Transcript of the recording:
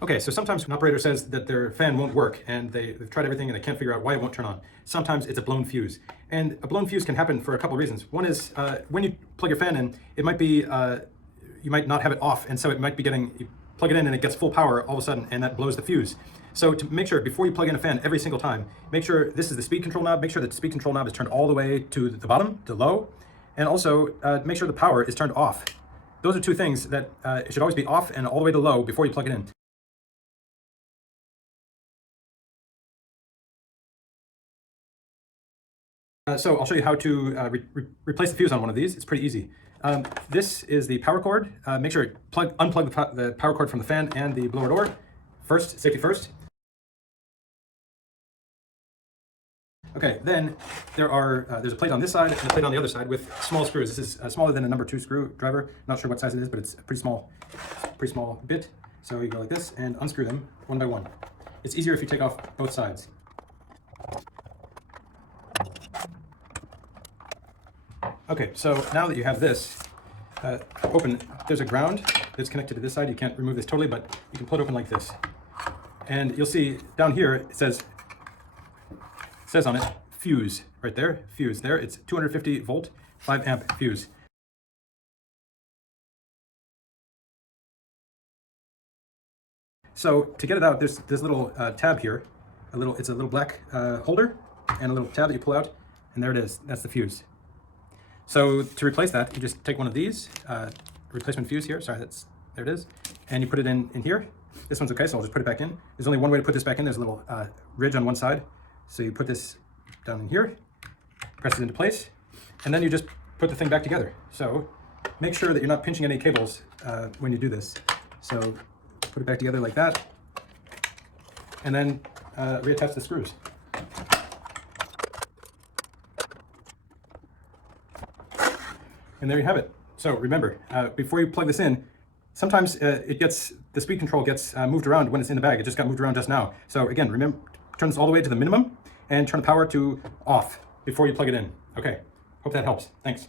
Okay, so sometimes an operator says that their fan won't work and they've tried everything and they can't figure out why it won't turn on. Sometimes it's a blown fuse. And a blown fuse can happen for a couple of reasons. One is when you plug your fan in, it might be, you might not have it off, and so it might be getting, you plug it in and it gets full power all of a sudden and that blows the fuse. So to make sure, before you plug in a fan every single time, make sure this is the speed control knob, make sure that the speed control knob is turned all the way to the bottom, to low, and also make sure the power is turned off. Those are two things that it should always be off and all the way to low before you plug it in. So I'll show you how to replace the fuse on one of these. It's pretty easy. This is the power cord. Make sure unplug the power cord from the fan and the blower door. First, safety first. Okay, then there's a plate on this side and a plate on the other side with small screws. This is smaller than a number 2 screwdriver. Not sure what size it is, but it's a pretty small bit. So you go like this and unscrew them one by one. It's easier if you take off both sides. Okay, so now that you have this open, there's a ground that's connected to this side. You can't remove this totally, but you can pull it open like this. And you'll see down here, it says on it, fuse, right there, fuse there. It's 250 volt, 5 amp fuse. So to get it out, there's this little tab here, it's a little black holder and a little tab that you pull out, and there it is, that's the fuse. So to replace that, you just take one of these, replacement fuse here, sorry, there it is, and you put it in here. This one's okay, so I'll just put it back in. There's only one way to put this back in. There's a little ridge on one side. So you put this down in here, press it into place, and then you just put the thing back together. So make sure that you're not pinching any cables when you do this. So put it back together like that, and then reattach the screws. And there you have it. So remember, before you plug this in, sometimes the speed control gets moved around when it's in the bag. It just got moved around just now. So again, remember, turn this all the way to the minimum and turn the power to off before you plug it in. Okay, hope that helps. Thanks.